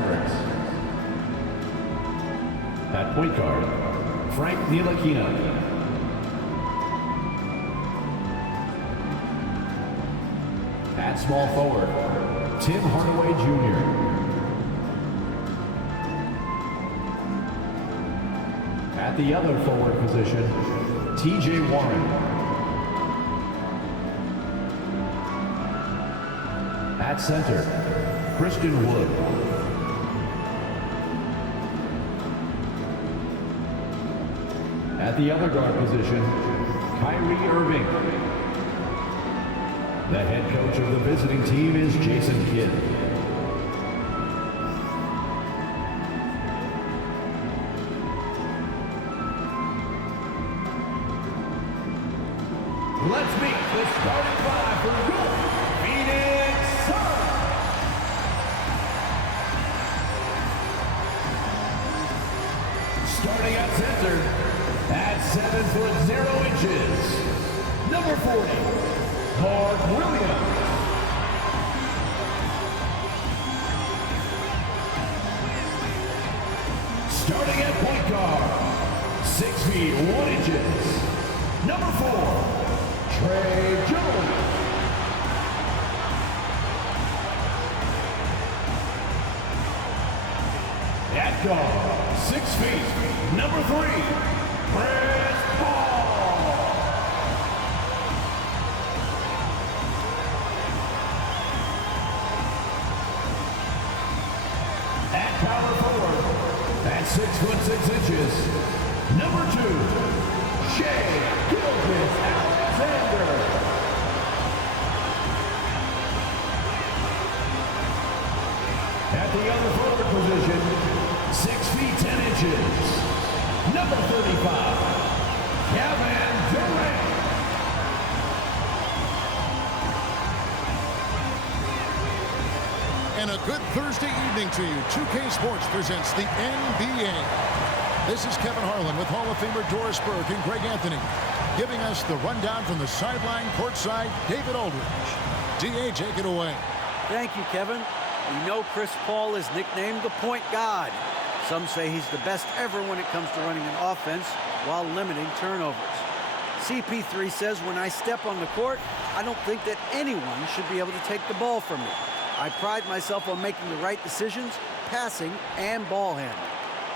Mavericks. At point guard, Frank Ntilikina. At small forward, Tim Hardaway Jr. At the other forward position, T.J. Warren. At center, Christian Wood. At the other guard position, Kyrie Irving. The head coach of the visiting team is Jason Kidd. Let's meet the starting five for your Phoenix Suns. Starting at center, at 7'0", number 40, Mark Williams. Starting at point guard, 6'1", number 4, Trey Jones. At guard, 6 feet, number 3, Chris Paul. At power forward, at 6'6", number 2, Shai Gilgeous-Alexander. At the other forward position, 6 feet 10 inches, number 35, Kevin Durant. And a good Thursday evening to you. 2K Sports presents the NBA. This is Kevin Harlan with Hall of Famer Doris Burke and Greg Anthony, giving us the rundown from the sideline courtside, David Aldridge. D.A., take it away. Thank you, Kevin. You know Chris Paul is nicknamed the point god. Some say he's the best ever when it comes to running an offense while limiting turnovers. CP3 says, when I step on the court, I don't think that anyone should be able to take the ball from me. I pride myself on making the right decisions, passing and ball handling.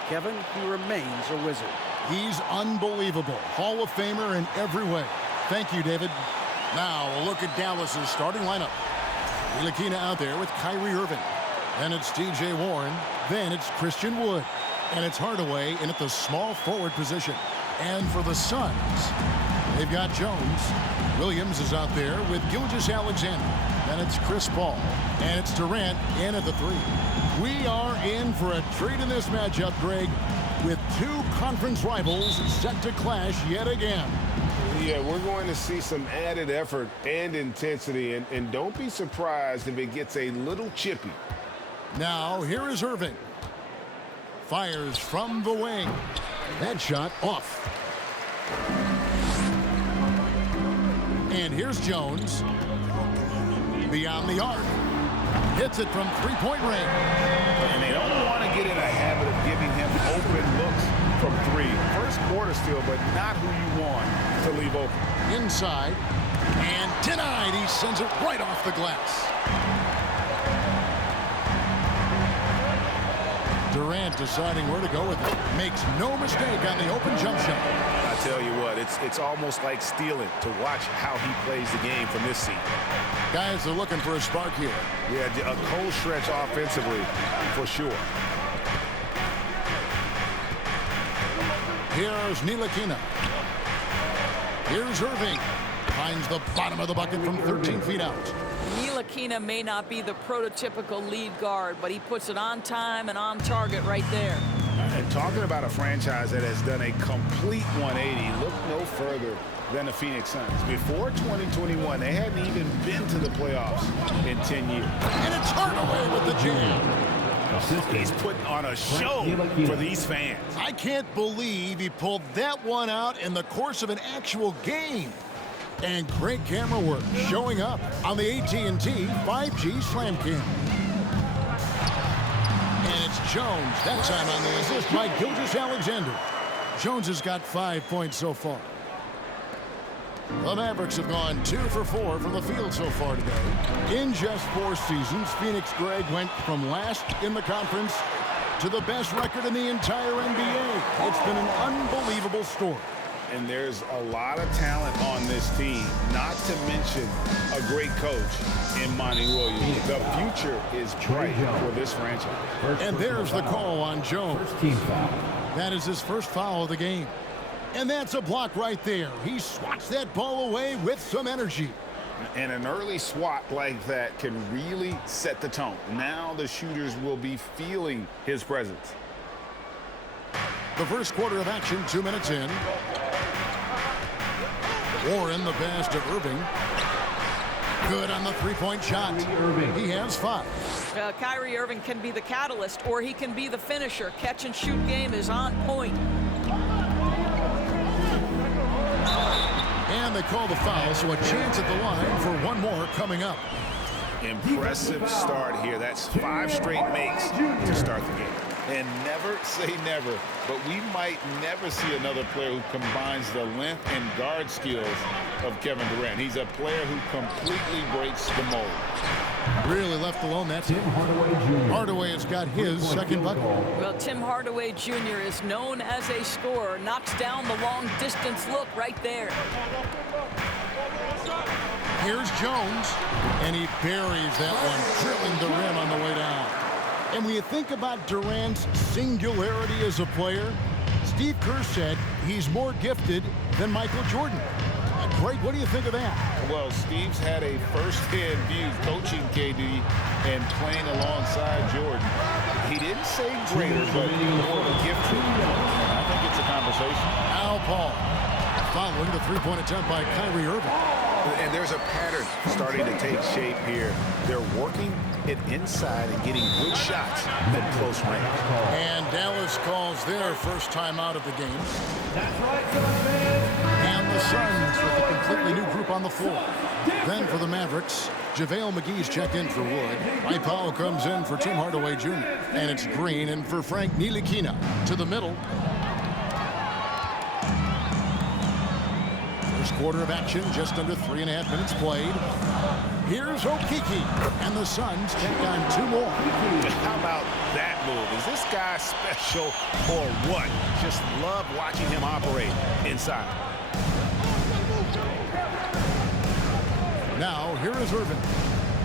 Kevin, he remains a wizard. He's unbelievable. Hall of Famer in every way. Thank you, David. Now a look at Dallas's starting lineup. Ntilikina out there with Kyrie Irving. Then it's T.J. Warren. Then it's Christian Wood. And it's Hardaway in at the small forward position. And for the Suns, they've got Jones. Williams is out there with Gilgeous-Alexander. Then it's Chris Paul. And it's Durant in at the 3. We are in for a treat in this matchup, Greg, with two conference rivals set to clash yet again. Yeah, we're going to see some added effort and intensity, and don't be surprised if it gets a little chippy. Now, here is Irving. Fires from the wing. That shot off. And here's Jones. Beyond the arc. Hits it from three-point range. And they don't want to get in a habit of giving him open looks from 3. First quarter still, but not who you want to leave open. Inside. And denied. He sends it right off the glass. Durant deciding where to go with it. Makes no mistake on the open jump shot. I tell you what, it's almost like stealing to watch how he plays the game from this seat. Guys are looking for a spark here. Yeah, a cold stretch offensively, for sure. Here's Ntilikina. Here's Irving. Finds the bottom of the bucket from 13 feet out. Ntilikina may not be the prototypical lead guard, but he puts it on time and on target right there. And talking about a franchise that has done a complete 180, look no further than the Phoenix Suns. Before 2021, they hadn't even been to the playoffs in 10 years. And it's Hardaway with the jam. He's putting on a show for these fans. I can't believe he pulled that one out in the course of an actual game. And great camera work showing up on the AT&T 5G Slam Cam. And It's Jones. That time on the assist by Gilgeous-Alexander. Jones has got 5 points so far. The Mavericks have gone 2 for 4 from the field so far today. In just 4 seasons, Phoenix Greg went from last in the conference to the best record in the entire NBA. It's been an unbelievable story. And there's a lot of talent on this team, not to mention a great coach in Monty Williams. The future is bright for this franchise. And there's the call on Jones. First team foul. That is his first foul of the game. And that's a block right there. He swats that ball away with some energy. And an early swat like that can really set the tone. Now the shooters will be feeling his presence. The first quarter of action, 2 minutes in. Warren, the pass to Irving. Good on the three-point shot. He has 5. Kyrie Irving can be the catalyst, or he can be the finisher. Catch-and-shoot game is on point. And they call the foul, so a chance at the line for one more coming up. Impressive start here. That's 5 straight makes to start the game. And never say never, but we might never see another player who combines the length and guard skills of Kevin Durant. He's a player who completely breaks the mold. Really left alone that Tim Hardaway Jr. Hardaway has got his second bucket. Well, Tim Hardaway Jr. is known as a scorer. Knocks down the long-distance look right there. Here's Jones, and he buries that one, drilling the rim on the way down. And when you think about Durant's singularity as a player, Steve Kerr said he's more gifted than Michael Jordan. Greg, what do you think of that? Well, Steve's had a first-hand view coaching KD and playing alongside Jordan. He didn't say greater, but more gifted. I think it's a conversation. Al Paul following the three-point attempt by Kyrie Irving. And there's a pattern starting to take shape here. They're working it inside and getting good shots at close range. And Dallas calls their first time out of the game. That's right, man. And the Suns with a completely new group on the floor. Then for the Mavericks, JaVale McGee's checked in for Wood. Mike Powell comes in for Tim Hardaway Jr. And it's Green in for Frank Ntilikina. To the middle. First quarter of action, just under 3.5 minutes played. Here's Okeke, and the Suns take on 2 more. How about that move? Is this guy special or what? Just love watching him operate inside. Now, here is Irving.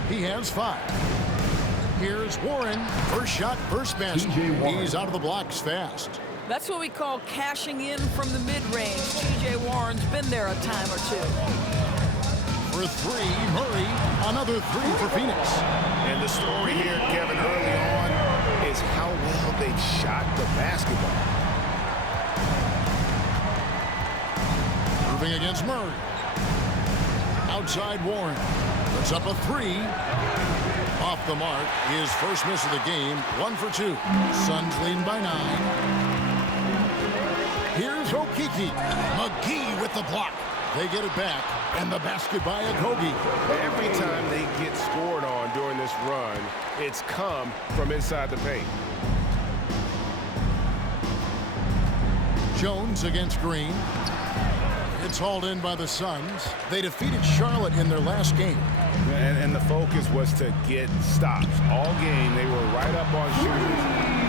He has 5. Here's Warren. First shot, first basket. He's out of the blocks fast. That's what we call cashing in from the mid-range. T.J. Warren's been there a time or 2. For 3, Murray. Another 3 for Phoenix. And the story here, Kevin, early on is how well they've shot the basketball. Irving against Murray. Outside Warren. Puts up a 3. Off the mark. His first miss of the game. 1 for 2. Suns leading by 9. Here's Okeke. McGee with the block. They get it back. And the basket by Okogie. Every time they get scored on during this run, it's come from inside the paint. Jones against Green. It's hauled in by the Suns. They defeated Charlotte in their last game. And the focus was to get stops. All game, they were right up on shooters,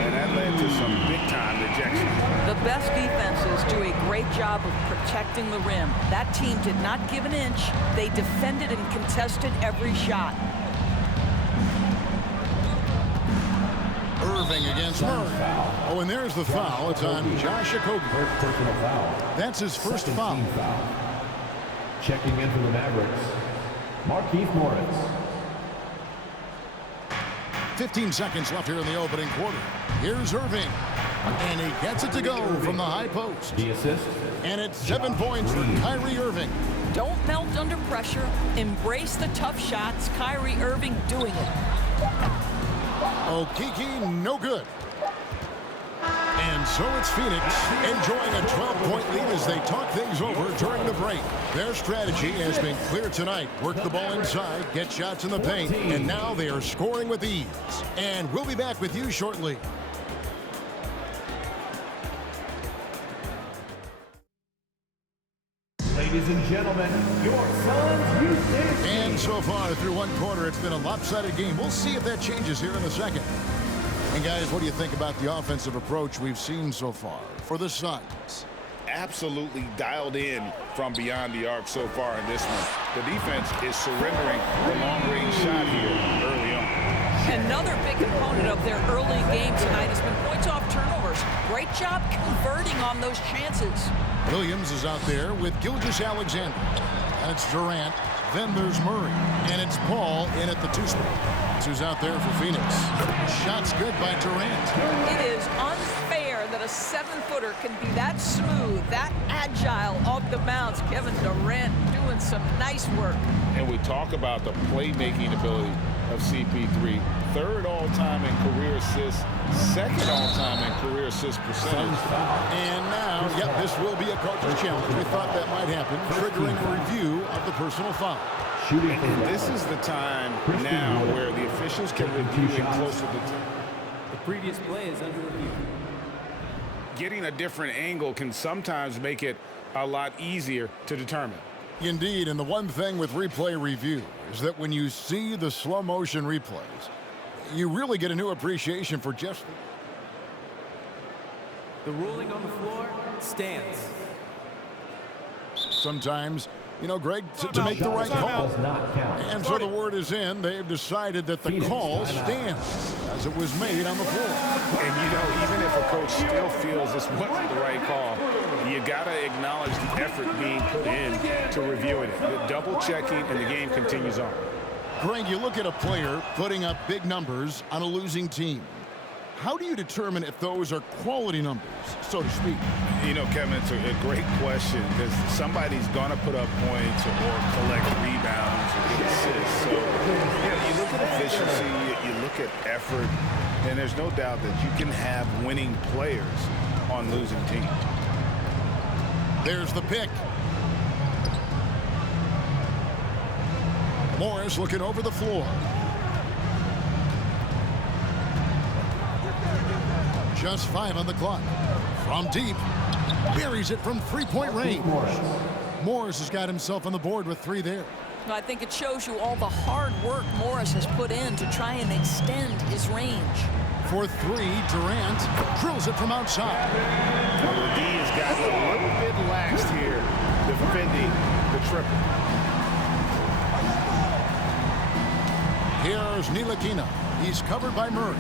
and that led to some big-time rejection. The best defenses do a great job of protecting the rim. That team did not give an inch. They defended and contested every shot. Irving against Murray. Oh, and there's the foul. It's on Josh Okogie. First personal foul. That's his first Second foul. team foul. Checking in for the Mavericks, Markieff Morris. 15 seconds left here in the opening quarter. Here's Irving. And he gets it to go from the high post. The assist. And it's 7 points for Kyrie Irving. Don't melt under pressure. Embrace the tough shots. Kyrie Irving doing it. Okeke, no good. And so it's Phoenix enjoying a 12-point lead as they talk things over during the break. Their strategy has been clear tonight. Work the ball inside, get shots in the paint, and now they are scoring with ease. And we'll be back with you shortly. Ladies and gentlemen, your Suns Houston. And so far through one quarter, it's been a lopsided game. We'll see if that changes here in the second. And guys, what do you think about the offensive approach we've seen so far for the Suns? Absolutely dialed in from beyond the arc so far in this one. The defense is surrendering the long-range shot here early on. Another big component of their early game tonight has been points off turnovers. Great job converting on those chances. Williams is out there with Gilgeous-Alexander. And it's Durant. Then there's Murray. And it's Paul in at the 2 spot. Who's out there for Phoenix. Shot's good by Durant. It is unfair that a 7-footer can be that smooth, that agile off the bounce. Kevin Durant doing some nice work. And we talk about the playmaking ability of CP3. 3rd all-time in career assists, 2nd all-time in career assist percentage. And now, this will be a coach's challenge. We thought that might happen, triggering a review of the personal foul. And this is the time now where the officials can review it closer to the previous play is under review. Getting a different angle can sometimes make it a lot easier to determine. Indeed, and the one thing with replay review is that when you see the slow motion replays, you really get a new appreciation for just the ruling on the floor stands. Sometimes, Greg, to make the right call. And so the word is in. They've decided that the call stands as it was made on the floor. And, even if a coach still feels this wasn't the right call, you got to acknowledge the effort being put in to reviewing it. The double checking, and the game continues on. Greg, you look at a player putting up big numbers on a losing team. How do you determine if those are quality numbers, so to speak? Kevin, it's a great question because somebody's going to put up points or collect rebounds or get assists. So, you look at efficiency, you look at effort, and there's no doubt that you can have winning players on losing teams. There's the pick. Morris looking over the floor. Just 5 on the clock. From deep. Buries it from 3-point range. Morris has got himself on the board with 3 there. I think it shows you all the hard work Morris has put in to try and extend his range. For 3, Durant drills it from outside. Well, the D has gotten a little bit laxed here defending the triple. Here's Ntilikina. He's covered by Murray.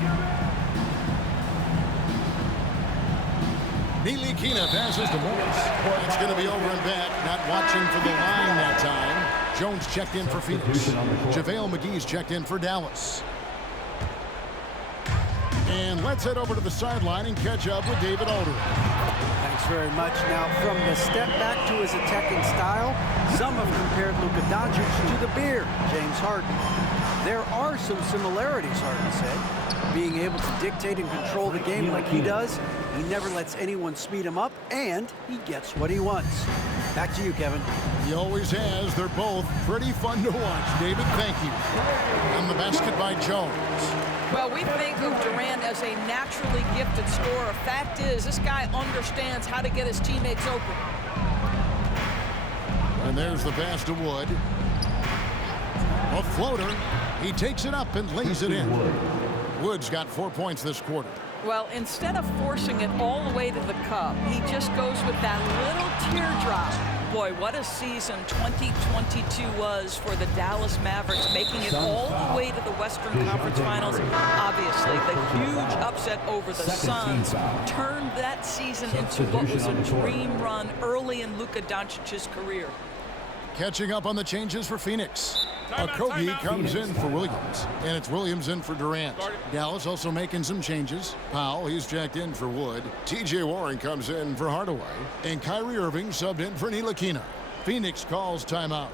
Ntilikina passes to Morris. It's going to be over and back. Not watching for the line that time. Jones checked in for Phoenix. JaVale McGee's checked in for Dallas. And let's head over to the sideline and catch up with David Aldridge. Thanks very much. Now, from the step back to his attacking style, some have compared Luka Doncic to the Bear, James Harden. There are some similarities, Harden said. Being able to dictate and control the game like he does, he never lets anyone speed him up, and he gets what he wants. Back to you, Kevin. He always has. They're both pretty fun to watch. David, thank you. And the basket by Jones. Well, we think of Durant as a naturally gifted scorer. Fact is, this guy understands how to get his teammates open. And there's the pass to Wood. A floater. He takes it up and lays it in. Wood's got 4 points this quarter. Well, instead of forcing it all the way to the cup, he just goes with that little teardrop. Boy, what a season 2022 was for the Dallas Mavericks, making it all the way to the Western Conference Finals. Obviously, the huge upset over the Suns turned that season into what was a dream run early in Luka Doncic's career. Catching up on the changes for Phoenix. Okogie comes in for Williams, and it's Williams in for Durant. Dallas also making some changes. Powell, he's checked in for Wood. T.J. Warren comes in for Hardaway, and Kyrie Irving subbed in for Ntilikina. Phoenix calls timeout.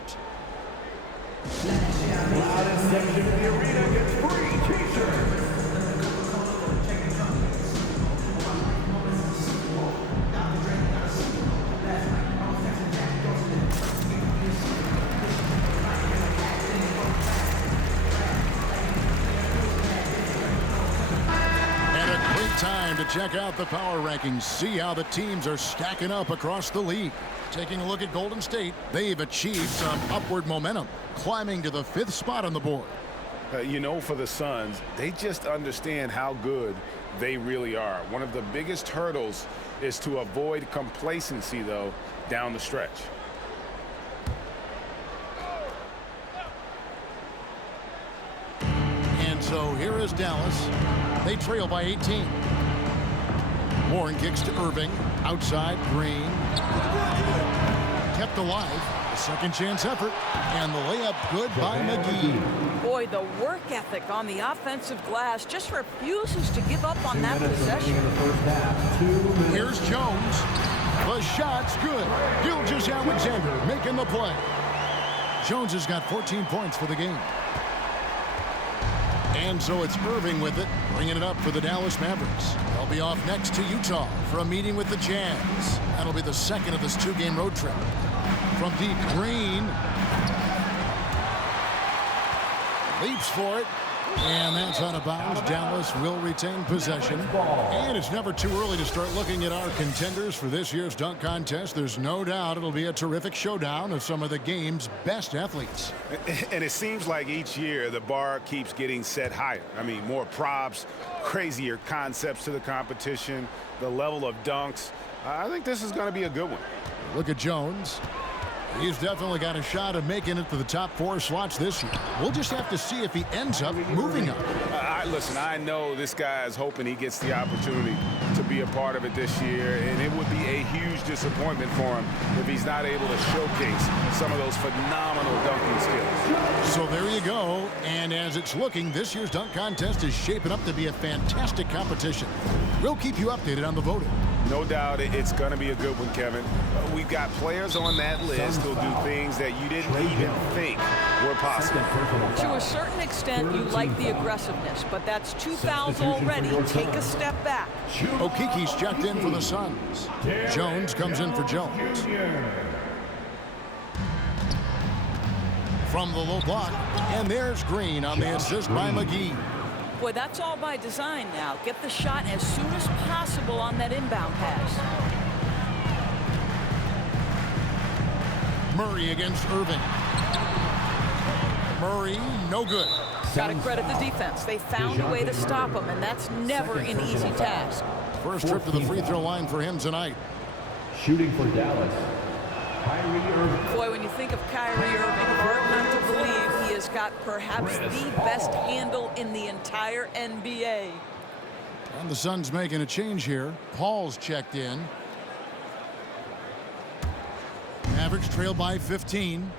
Loudest section of the arena gets free t-shirts. time to check out the power rankings. See how the teams are stacking up across the league. Taking a look at Golden State, they've achieved some upward momentum, climbing to the 5th spot on the board. You know, for the Suns, they just understand how good they really are. One of the biggest hurdles is to avoid complacency, though, down the stretch. And so here is Dallas. They trail by 18. Warren kicks to Irving. Outside, Green. Kept alive. A second chance effort. And the layup good by McGee. Boy, the work ethic on the offensive glass just refuses to give up on that possession. Here's Jones. The shot's good. Gilgeous-Alexander making the play. Jones has got 14 points for the game. And so it's Irving with it, bringing it up for the Dallas Mavericks. They'll be off next to Utah for a meeting with the Jazz. That'll be the second of this 2-game road trip. From deep, Green leaps for it, and that's out of bounds. Dallas will retain possession. And it's never too early to start looking at our contenders for this year's dunk contest. There's no doubt it'll be a terrific showdown of some of the game's best athletes. And it seems like each year the bar keeps getting set higher. I mean, more props, crazier concepts to the competition, the level of dunks. I think this is going to be a good one. Look at Jones. He's definitely got a shot of making it to the top 4 slots this year. We'll just have to see if he ends up moving up. Listen, I know this guy is hoping he gets the opportunity to be a part of it this year, and it would be a huge disappointment for him if he's not able to showcase some of those phenomenal dunking skills. So there you go. And as it's looking, this year's dunk contest is shaping up to be a fantastic competition. We'll keep you updated on the voting. No doubt it's going to be a good one, Kevin. We've got players on that list who'll do things that you didn't even think were possible. To a certain extent, you like the aggressiveness, but that's 2 fouls already. Take a step back. Okiki's checked in for the Suns. Jones comes in for Jones. From the low block, and there's Green on the assist by McGee. Boy, that's all by design now. Get the shot as soon as possible on that inbound pass. Murray against Irving. Murray, no good. Got to credit the defense. They found a way to stop him, and that's never an easy task. First trip to the free throw line for him tonight. Shooting for Dallas, Kyrie Irving. Boy, when you think of Kyrie Irving, hard not to believe he has got perhaps the best handle in the entire NBA. And the Suns making a change here. Paul's checked in. Mavericks trail by 15.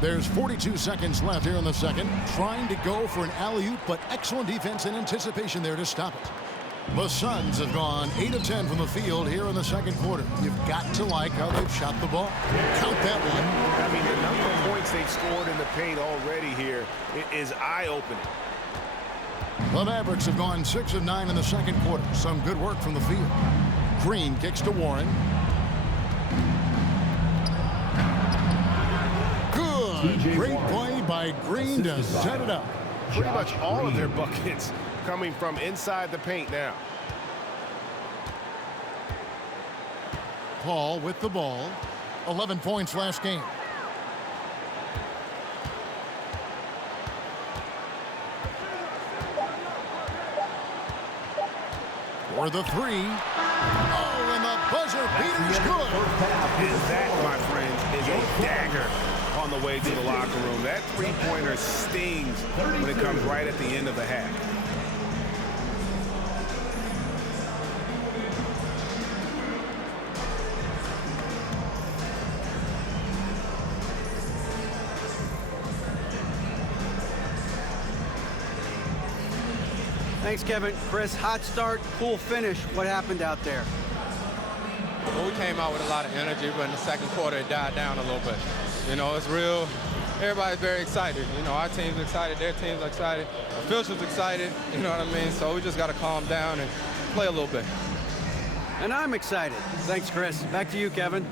There's 42 seconds left here in the second. Trying to go for an alley-oop, but excellent defense and anticipation there to stop it. The Suns have gone 8 of 10 from the field here in the second quarter. You've got to like how they've shot the ball. Count that one. I mean, the number of points they've scored in the paint already here is eye-opening. The Mavericks have gone 6 of 9 in the second quarter. Some good work from the field. Green kicks to Warren. Good. Great play by Green to set it up. Pretty much all of their buckets coming from inside the paint now. Paul with the ball. 11 points last game. For the 3. Oh, and the buzzer beater's good. And that, my friends, is a dagger on the way to the locker room. That three-pointer stings when it comes right at the end of the half. Thanks, Kevin. Chris, hot start, cool finish. What happened out there? Well, we came out with a lot of energy, but in the second quarter, it died down a little bit. You know, it's real. Everybody's very excited. You know, our team's excited, their team's excited, officials excited, you know what I mean? So we just got to calm down and play a little bit. And I'm excited. Thanks, Chris. Back to you, Kevin.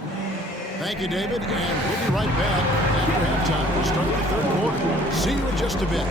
Thank you, David, and we'll be right back after halftime. We'll start the third quarter. See you in just a bit.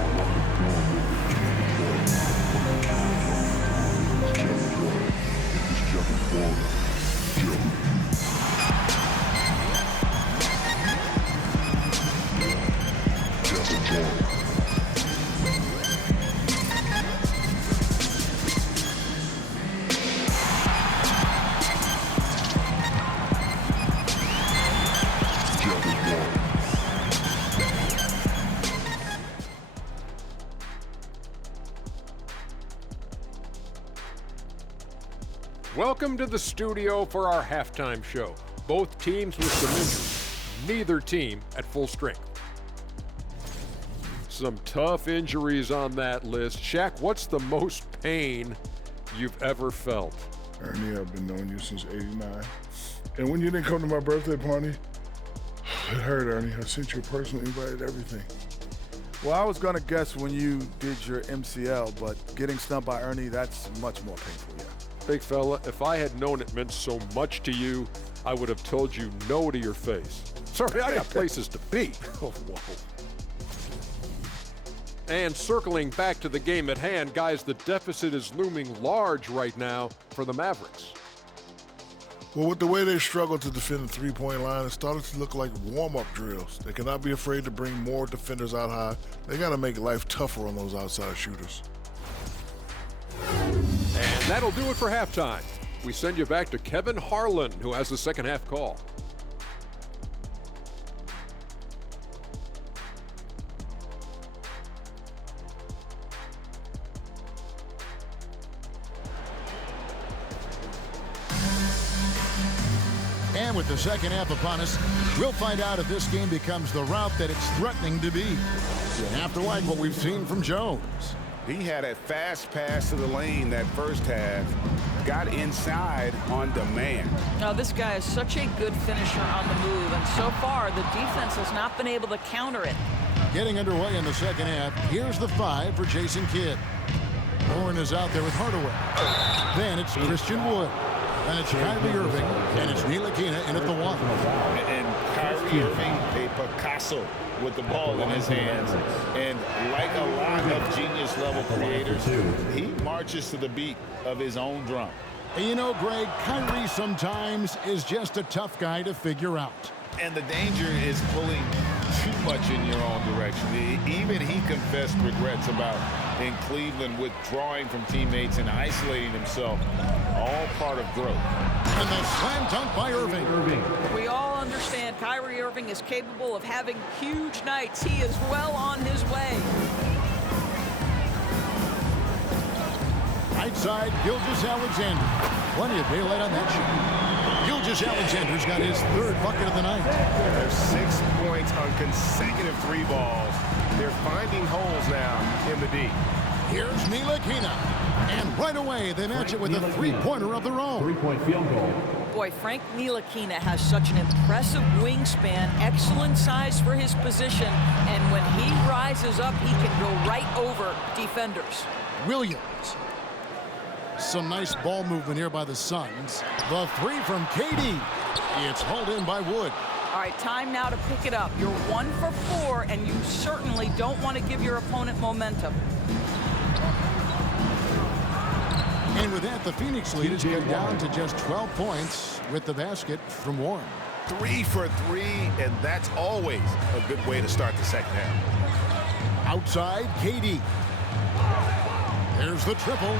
Welcome to the studio for our halftime show. Both teams with some injuries. Neither team at full strength. Some tough injuries on that list. Shaq, what's the most pain you've ever felt? Ernie, I've been knowing you since '89. And when you didn't come to my birthday party, it hurt, Ernie. I sent you a personal invite and everything. Well, I was going to guess when you did your MCL, but getting stumped by Ernie, that's much more painful, yeah. Big fella, if I had known it meant so much to you, I would have told you no to your face. Sorry, I got places to be. Oh, whoa. And circling back to the game at hand, guys, the deficit is looming large right now for the Mavericks. Well, with the way they struggle to defend the three-point line, it started to look like warm-up drills. They cannot be afraid to bring more defenders out high. They got to make life tougher on those outside shooters. And that'll do it for halftime. We send you back to Kevin Harlan, who has the second half call. And with the second half upon us, we'll find out if this game becomes the route that it's threatening to be. You have to like what we've seen from Jones. He had a fast pass to the lane that first half, got inside on demand. Now, this guy is such a good finisher on the move, and so far the defense has not been able to counter it. Getting underway in the second half, here's the 5 for Jason Kidd. Warren is out there with Hardaway. Then it's Christian Wood. And it's Kyrie Irving, and it's Ntilikina in at the 1. And Kyrie Irving, a Picasso with the ball in his hands. And like a lot of genius-level creators, he marches to the beat of his own drum. And you know, Greg, Kyrie sometimes is just a tough guy to figure out. And the danger is pulling too much in your own direction. Even he confessed regrets about in Cleveland withdrawing from teammates and isolating himself. All part of growth. And the slam dunk by Irving. We all understand Kyrie Irving is capable of having huge nights. He is well on his way. Right side, Gilgeous-Alexander. Plenty of daylight on that shot. Gilgeous-Alexander's got his 3rd bucket of the night. There's 6 points on consecutive 3 balls. They're finding holes now in the D. Here's Ntilikina. And right away, they match it with a 3-pointer of their own. 3-point field goal. Boy, Frank Ntilikina has such an impressive wingspan, excellent size for his position, and when he rises up, he can go right over defenders. Williams. Some nice ball movement here by the Suns. The 3 from KD. It's hauled in by Wood. All right, time now to pick it up. You're 1 for 4, and you certainly don't want to give your opponent momentum. And with that, the Phoenix lead has cut down to just 12 points with the basket from Warren. 3 for 3, and that's always a good way to start the second half. Outside, KD. There's the triple.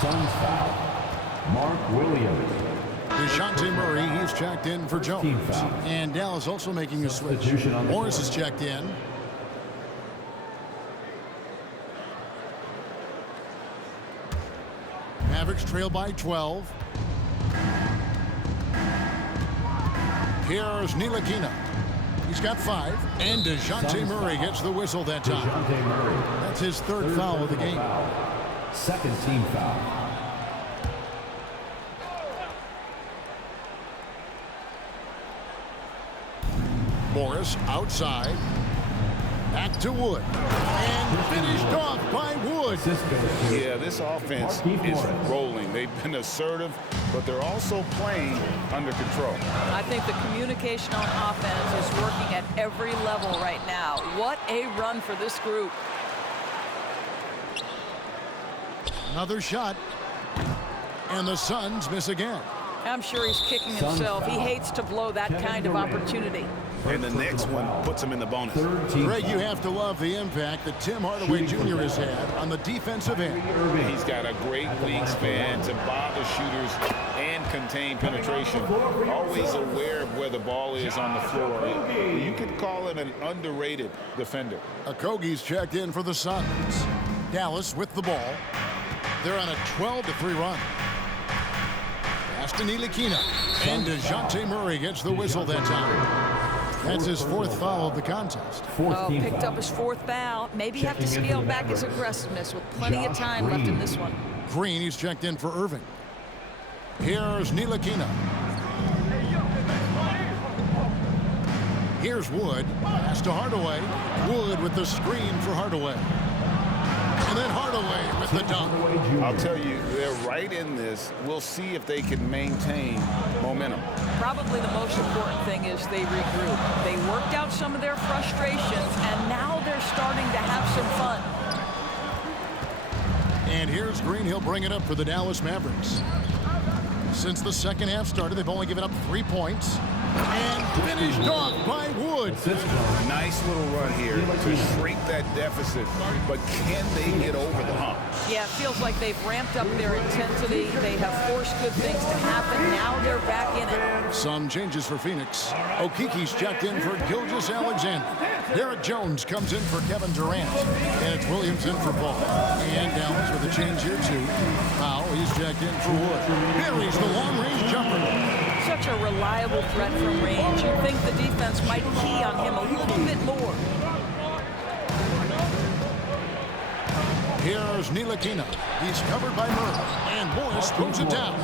Suns foul. Mark Williams. DeJounte Murray, he's checked in for Jones. And Dallas also making a switch. Morris is checked in. Mavericks trail by 12. Here's Ntilikina. He's got 5. And DeJounte Murray gets the whistle that time. That's his 3rd foul of the game. Second team foul. Morris outside. Back to Wood. And finished off by Wood. Yeah, this offense is rolling. They've been assertive, but they're also playing under control. I think the communication on offense is working at every level right now. What a run for this group. Another shot. And the Suns miss again. I'm sure he's kicking himself. He hates to blow that kind of opportunity. And the next one puts him in the bonus. Greg, you have to love the impact that Tim Hardaway Jr. has had on the defensive end. He's got a great wingspan to bother shooters and contain penetration. Always aware of where the ball is on the floor. You could call him an underrated defender. Okogie's checked in for the Suns. Dallas with the ball. They're on a 12-3 run. to Ntilikina. And DeJounte Murray gets the whistle that time. That's his 4th foul of the contest. Oh, picked up his 4th foul. Maybe have to scale back his aggressiveness with plenty of time left in this one. Green, he's checked in for Irving. Here's Ntilikina. Here's Wood. Pass to Hardaway. Wood with the screen for Hardaway. And then Hardaway with the dunk. I'll tell you, they're right in this. We'll see if they can maintain momentum. Probably the most important thing is they regroup. They worked out some of their frustrations, and now they're starting to have some fun. And here's Green. He'll bring it up for the Dallas Mavericks. Since the second half started, they've only given up 3 points. And finished off by Wood. Nice little run here to shrink that deficit, but can they get over the hump? Yeah, it feels like they've ramped up their intensity. They have forced good things to happen. Now they're back in it. Some changes for Phoenix. Okiki's checked in for Gilgeous-Alexander. Derek Jones comes in for Kevin Durant. And it's Williams in for Paul. And Dallas with a change here, too. Powell, he's checked in for Wood. Buries the long-range jumper. Such a reliable threat from range. You'd think the defense might key on him a little bit more. Here's Ntilikina. He's covered by Murray. And Morris throws it down.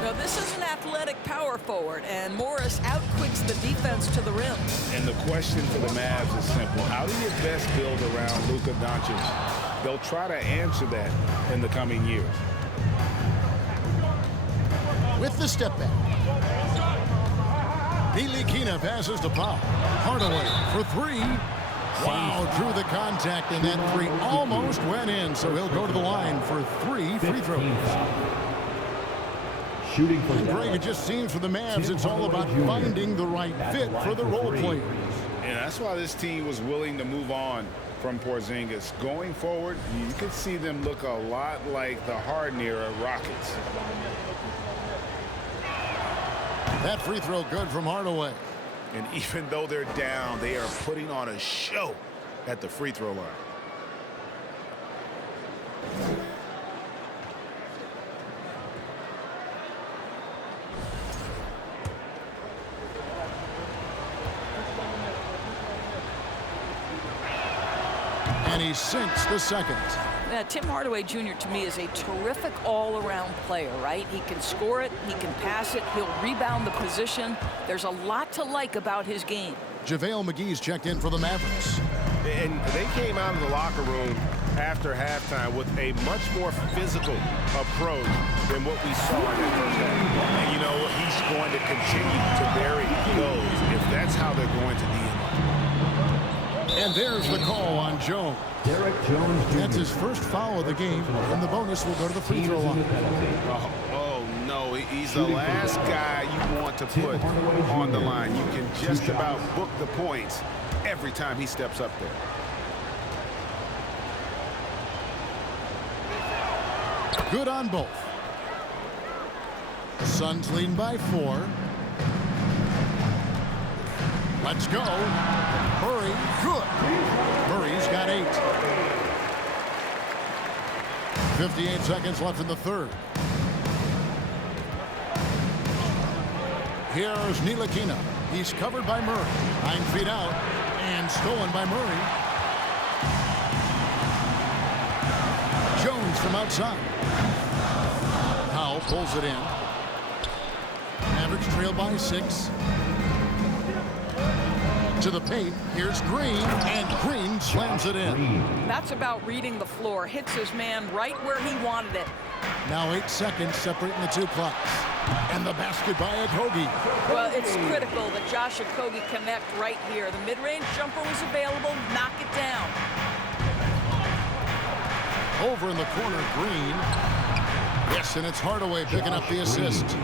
Now, this is an athletic power forward, and Morris outquicks the defense to the rim. And the question for the Mavs is simple. How do you best build around Luka Doncic? They'll try to answer that in the coming years. With the step back. Ntilikina passes to Powell. Hardaway for 3. Wow, through the contact, and that 3 almost went in, so he'll go to the line for 3 free throws. Shooting for Greg, it just seems for the Mavs, it's all about finding the right fit for the role players. And that's why this team was willing to move on from Porzingis. Going forward, you can see them look a lot like the Harden-era Rockets. That free throw good from Hardaway. And even though they're down, they are putting on a show at the free throw line. And he sinks the second. Tim Hardaway Jr. to me is a terrific all-around player, right? He can score it, he can pass it, he'll rebound the position. There's a lot to like about his game. JaVale McGee's checked in for the Mavericks. And they came out of the locker room after halftime with a much more physical approach than what we saw in that first half. And you know, he's going to continue to vary those if that's how they're going to be. And there's the call on Jones. Derek Jones Jr. That's his first foul of the game, and the bonus will go to the free throw line. Oh, no, he's the last guy you want to put on the line. You can just about book the points every time he steps up there. Good on both. Suns leading by 4. Let's go. Murray, good. Murray's got 8. 58 seconds left in the third. Here's Ntilikina. He's covered by Murray. 9 feet out and stolen by Murray. Jones from outside. Powell pulls it in. Mavericks trail by 6. To the paint, here's Green, and Green slams it in. That's about reading the floor. Hits his man right where he wanted it. Now 8 seconds separating the 2 clocks. And the basket by Okogie. Well, it's critical that Josh Okogie connect right here. The mid-range jumper was available. Knock it down. Over in the corner, Green. Yes, and it's Hardaway picking up the assist.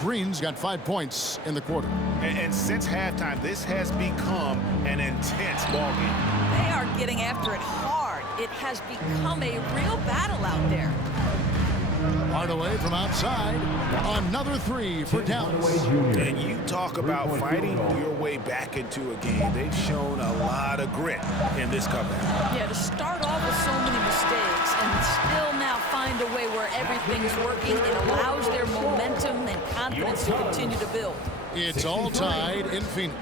Green's got 5 points in the quarter. And since halftime, this has become an intense ballgame. They are getting after it hard. It has become a real battle out there. Hardaway from outside. Another 3 for Dallas. And you talk about fighting your way back into a game. They've shown a lot of grit in this comeback. Yeah, to start off with so many mistakes and still now find a way where every everything's working. It allows their momentum and confidence to continue to build. It's all tied in Phoenix.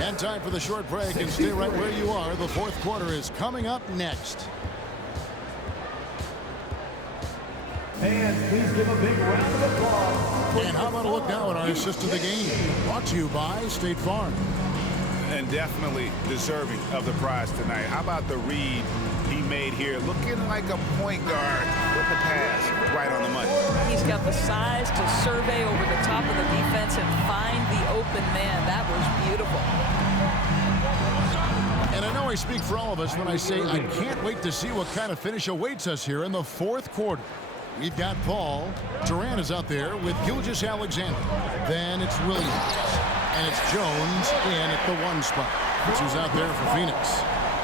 And time for the short break, and stay right where you are. The fourth quarter is coming up next. And please give a big round of applause. And how about a look now at our assist of the game? Brought to you by State Farm. And definitely deserving of the prize tonight. How about the read he made here? Looking like a point guard with the pass right on the money. He's got the size to survey over the top of the defense and find the open man. That was beautiful. And I know I speak for all of us when I say I can't wait to see what kind of finish awaits us here in the fourth quarter. We've got Paul. Durant is out there with Gilgeous-Alexander. Then it's Williams. And it's Jones in at the 1 spot, which is out there for Phoenix.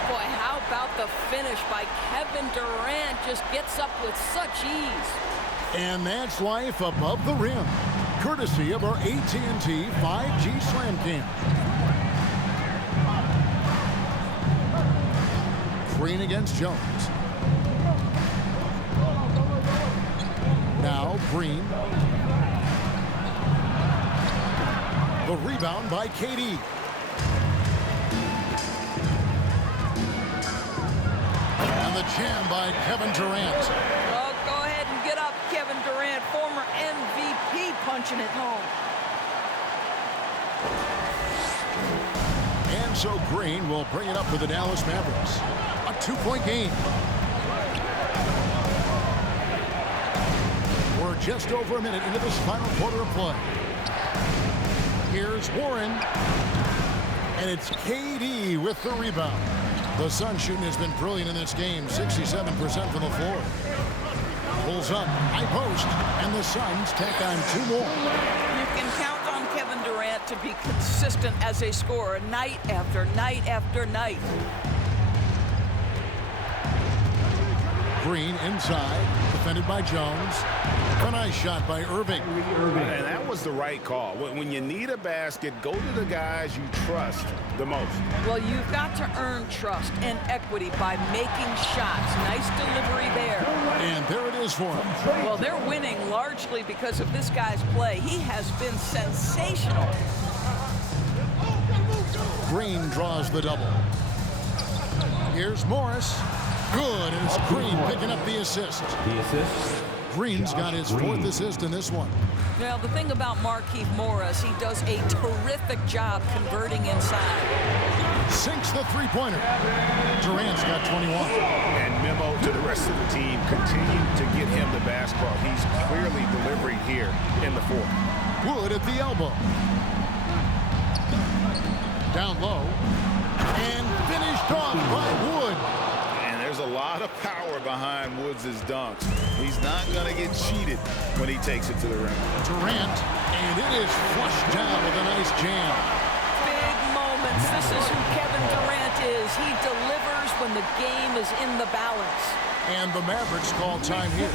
Boy, how about the finish by Kevin Durant? Just gets up with such ease. And that's life above the rim, courtesy of our AT&T 5G Slam Cam. Green against Jones. Now Green. The rebound by KD. And the jam by Kevin Durant. Oh, go ahead and get up, Kevin Durant, former MVP, punching it home. And so Green will bring it up for the Dallas Mavericks. A 2-point game. We're just over a minute into this final quarter of play. Here's Warren. And it's KD with the rebound. The Sun shooting has been brilliant in this game. 67% from the floor. Pulls up, high post, and the Suns take on 2 more. You can count on Kevin Durant to be consistent as a scorer night after night after night. Green inside, defended by Jones. A nice shot by Irving. And that was the right call. When you need a basket, go to the guys you trust the most. Well, you've got to earn trust and equity by making shots. Nice delivery there. And there it is for him. Well, they're winning largely because of this guy's play. He has been sensational. Green draws the double. Here's Morris. Good, and it's Green picking up the assist. Green's got his 4th assist in this one. Now, the thing about Markieff Morris, he does a terrific job converting inside. Sinks the three-pointer. Durant's got 21. And memo to the rest of the team, continue to get him the basketball. He's clearly delivering here in the 4th. Wood at the elbow. Down low. And finished off by Wood. There's a lot of power behind Woods' dunks. He's not going to get cheated when he takes it to the rim. Durant, and it is flushed down with a nice jam. Big moments. This is who Kevin Durant is. He delivers when the game is in the balance. And the Mavericks call time here.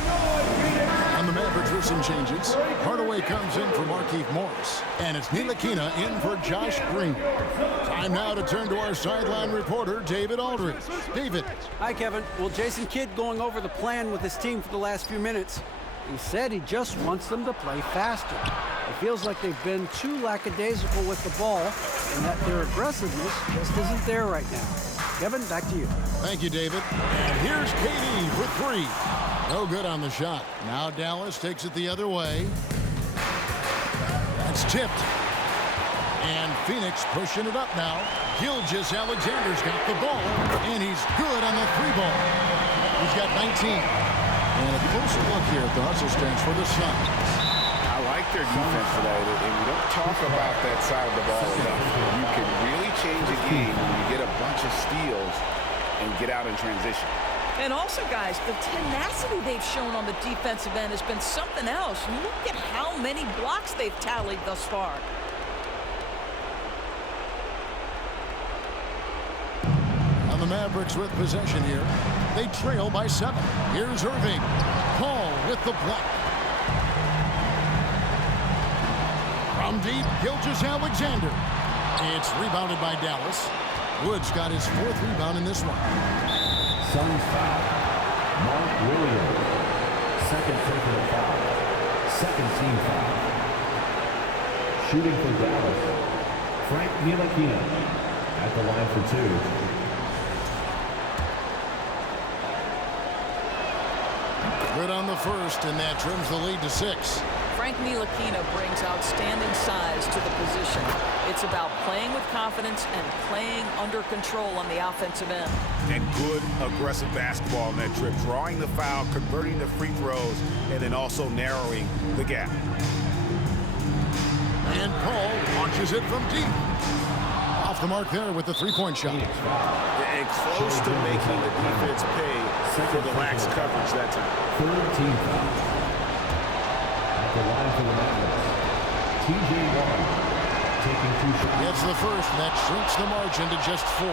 And the Mavericks with some changes. Hardaway comes in for Markieff Morris. And it's Ntilikina in for Josh Green. Time now to turn to our sideline reporter, David Aldridge. David. Hi, Kevin. Well, Jason Kidd going over the plan with his team for the last few minutes. He said he just wants them to play faster. It feels like they've been too lackadaisical with the ball and that their aggressiveness just isn't there right now. Kevin, back to you. Thank you, David. And here's KD for 3. No good on the shot. Now Dallas takes it the other way. That's tipped. And Phoenix pushing it up now. Gilgeous-Alexander's got the ball. And he's good on the 3-ball. He's got 19. And a closer look here at the hustle stance for the Suns. I like their defense today, and we don't talk about that side of the ball enough. You can really change a game when you get a bunch of steals and get out in transition. And also, guys, the tenacity they've shown on the defensive end has been something else. Look at how many blocks they've tallied thus far. And the Mavericks with possession here. They trail by 7. Here's Irving. Paul with the block. From deep, Gilgeous-Alexander. It's rebounded by Dallas. Wood's got his 4th rebound in this one. Suns foul. Mark Williams. Second personal foul. Second team foul. Shooting for Dallas, Frank Ntilikina at the line for 2. Good on the first, and that trims the lead to 6. Frank Ntilikina brings outstanding size to the position. It's about playing with confidence and playing under control on the offensive end. And good, aggressive basketball in that trip. Drawing the foul, converting the free throws, and then also narrowing the gap. And Paul launches it from deep. Off the mark there with the three-point shot. And close to making the defense pay for the lax coverage that time. Third team foul. At the line for the Mavericks, TJ Warren taking 2 shots. Gets the first, and that shrinks the margin to just 4.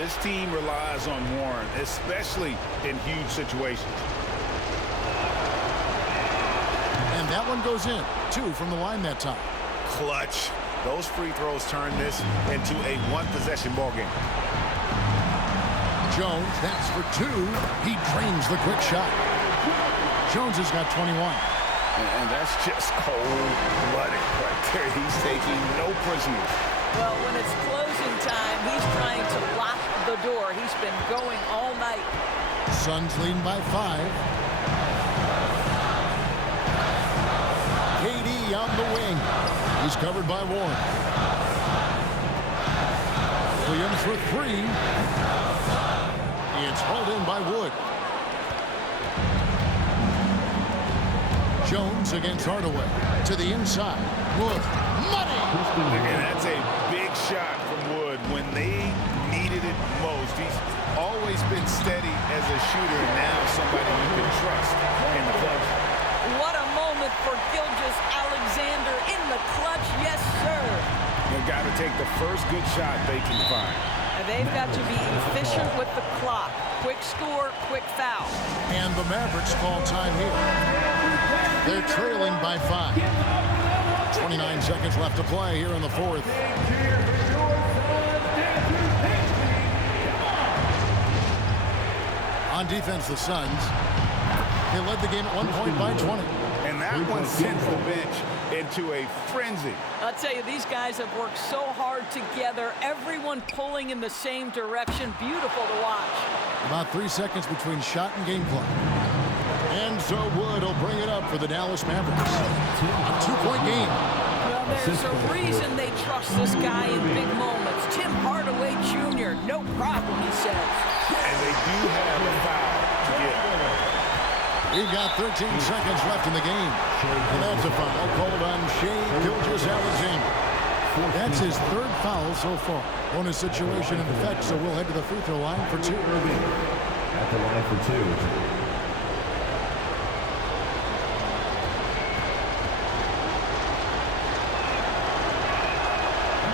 This team relies on Warren, especially in huge situations. And that one goes in. 2 from the line that time. Clutch. Those free throws turn this into a one-possession ball game. Jones, that's for 2. He drains the quick shot. Jones has got 21. And that's just cold-blooded right there. He's taking no prisoners. Well, when it's closing time, he's trying to lock the door. He's been going all night. Suns leading by 5. KD on the wing. He's covered by Warren. Williams for 3. It's hauled in by Wood. Jones against Hardaway. To the inside. Wood. Money! And that's a big shot from Wood when they needed it most. He's always been steady as a shooter, and now somebody you can trust in the clutch. What a moment for Gilgeous-Alexander in the clutch. Yes, sir. They've got to take the first good shot they can find. And they've got to be efficient with the clock. Quick score, quick foul. And the Mavericks call time here. They're trailing by 5. 29 seconds left to play here in the 4th. On defense, the Suns. They led the game at one point by 20. And that one sends the bench into a frenzy. I'll tell you, these guys have worked so hard together. Everyone pulling in the same direction. Beautiful to watch. About 3 seconds between shot and game clock. And so Wood will bring it up for the Dallas Mavericks. A 2-point game. Well, there's a reason they trust this guy in big moments. Tim Hardaway Jr., no problem, he says. And they do have a foul to give. We've got 13 seconds left in the game. And that's a foul called on Shai Gilgeous-Alexander. That's his 3rd foul so far. Bonus situation in effect, so we'll head to the free throw line for 2. At the line for 2.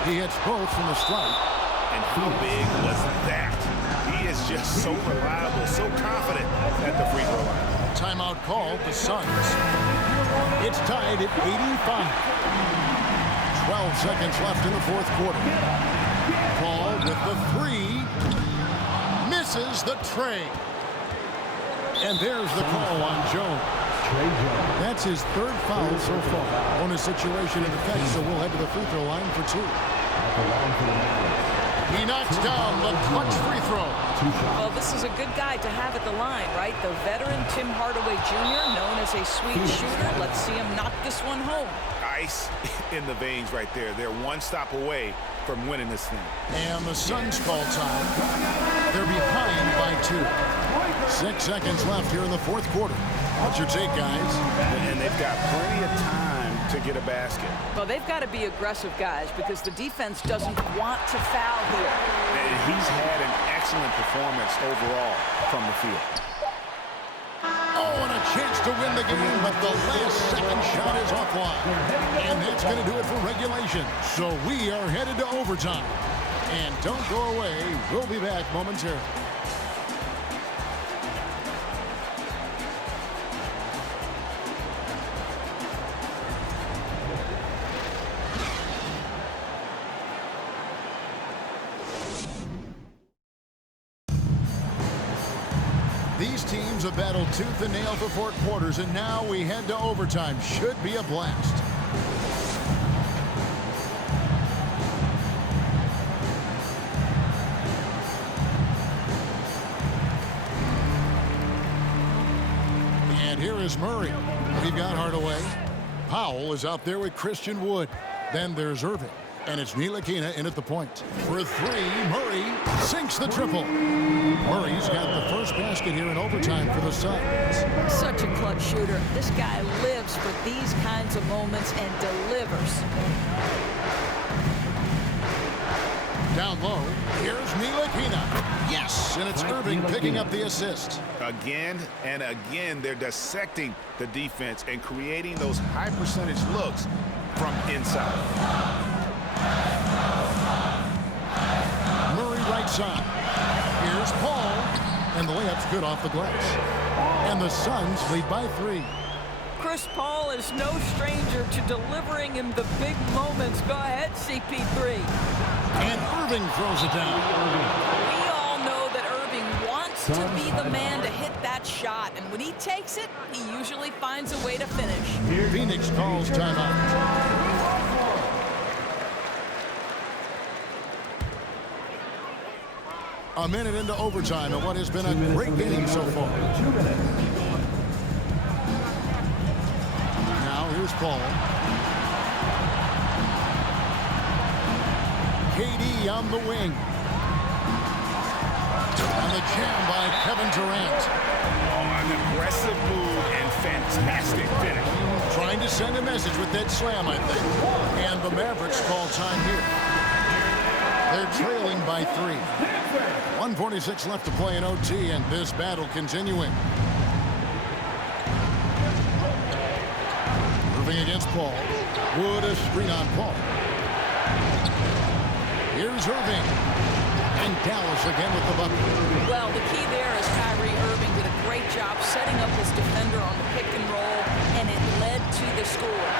He hits both from the stripe. And how big was that? He is just so reliable, so confident at the free throw line. Timeout called, the Suns. It's tied at 85. 12 seconds left in the 4th quarter. Paul with the 3. Misses the tray. And there's the call on Jones. That's his 3rd foul so far. Bonus situation in effect, so we'll head to the free throw line for 2. He knocks down the clutch free throw. Well, this is a good guy to have at the line, right? The veteran Tim Hardaway Jr., known as a sweet shooter. Let's see him knock this one home. Ice in the veins right there. They're one stop away from winning this thing. And the Suns call time. They're behind by 2. 6 seconds left here in the 4th quarter. What's your take, guys? And they've got plenty of time to get a basket. Well, they've got to be aggressive, guys, because the defense doesn't want to foul here. And he's had an excellent performance overall from the field. Oh, and a chance to win the game, but the last second shot is offline. And that's going to do it for regulation. So we are headed to overtime. And don't go away. We'll be back momentarily. These teams have battled tooth and nail for 4 quarters, and now we head to overtime. Should be a blast. And here is Murray. We've got Hardaway. Powell is out there with Christian Wood. Then there's Irving. And it's Ntilikina in at the point. For 3, Murray sinks the triple. Murray's got the first basket here in overtime for the Suns. Such a clutch shooter. This guy lives for these kinds of moments and delivers. Down low, here's Ntilikina. Yes, and it's Irving picking up the assist. Again and again, they're dissecting the defense and creating those high percentage looks from inside. Murray right side. Here's Paul, and the layup's good off the glass. And the Suns lead by 3. Chris Paul is no stranger to delivering in the big moments. Go ahead, CP3. And Irving throws it down. We all know that Irving wants to be the man to hit that shot, and when he takes it, he usually finds a way to finish. Phoenix calls timeout. A minute into overtime and what has been a great game so far. Now here's Paul. KD on the wing. And the jam by Kevin Durant. Oh, an aggressive move and fantastic finish. Trying to send a message with that slam, I think. And the Mavericks call time here. They're trailing by 3. 1:46 left to play in OT, and this battle continuing. Moving against Paul. Wood a screen on Paul. Here's Irving. And Dallas again with the bucket. Well, the key there is Kyrie Irving did a great job setting up his defender on the pick and roll, and it led to the score.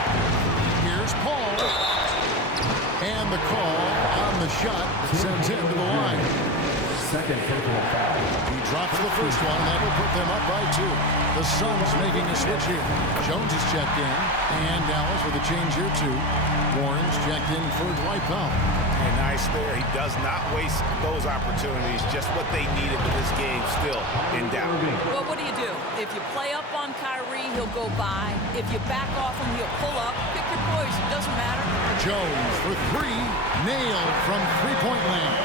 Here's Paul. And the call on the shot sends him to the line. Second personal foul. He drops the first one, and that will put them up by 2. The Suns making a switch here. Jones is checked in, and Dallas with a change here too. Warren's checked in for Dwight Powell. And nice there. He does not waste those opportunities. Just what they needed for this game still in doubt. Well, what do? If you play up on Kyrie, he'll go by. If you back off him, he'll pull up. Pick your poison. Doesn't matter. Jones for 3. Nailed from three-point land.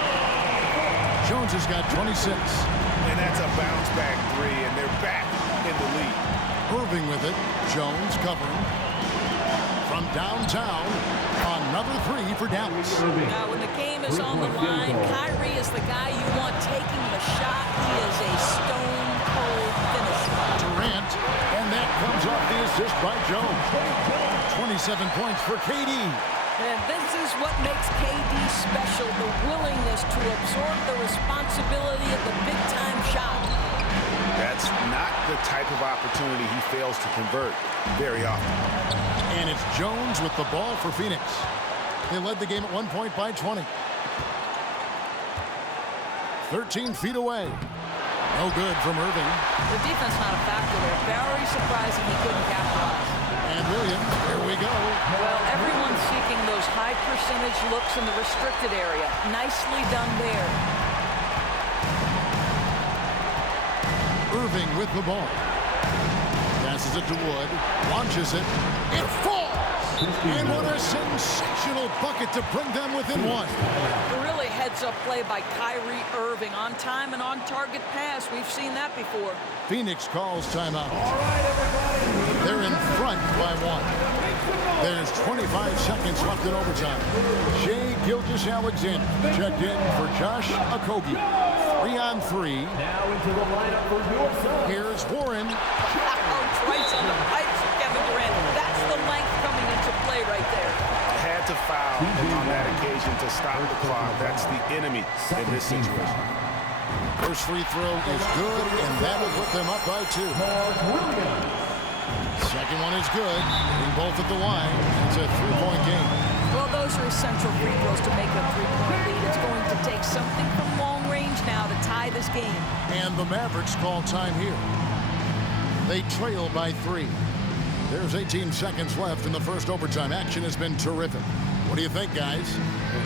Jones has got 26. And that's a bounce-back 3, and they're back in the lead. Irving with it. Jones covering. From downtown, another 3 for Dallas. Now, when the game is on the line, Kyrie is the guy you want taking the shot. He is a stone-cold finisher. Durant, and that comes off the assist by Jones. 27 points for KD. And this is what makes KD special, the willingness to absorb the responsibility of the big-time shot. That's not the type of opportunity he fails to convert very often. And it's Jones with the ball for Phoenix. They led the game at 1 point by 20. 13 feet away. No good from Irving. The defense not a factor there. Very surprising he couldn't capitalize. And Williams, here we go. Well, everyone's seeking those high percentage looks in the restricted area. Nicely done there. Irving with the ball. Passes it to Wood. Launches it. It falls! And what a sensational bucket to bring them within 1. A really heads-up play by Kyrie Irving. On time and on target pass. We've seen that before. Phoenix calls timeout. All right, everybody. They're in front by 1. There's 25 seconds left in overtime. Shai Gilgeous-Alexander checked in for Josh Okogie. 3-on-3. Now into the lineup for your son. Here's Warren. Twice on the pipes of Kevin Durant. That's the length coming into play right there. Had to foul on that occasion to stop the clock. That's the enemy in this situation. First free throw is good, and that will put them up by 2. Second one is good. In both at the line. It's a 3-point game. Well, those are essential free throws to make a 3-point lead. It's going to take something from long range change now to tie this game. And the Mavericks call time here. They trail by 3. There's 18 seconds left in the first overtime. Action has been terrific. What do you think, guys?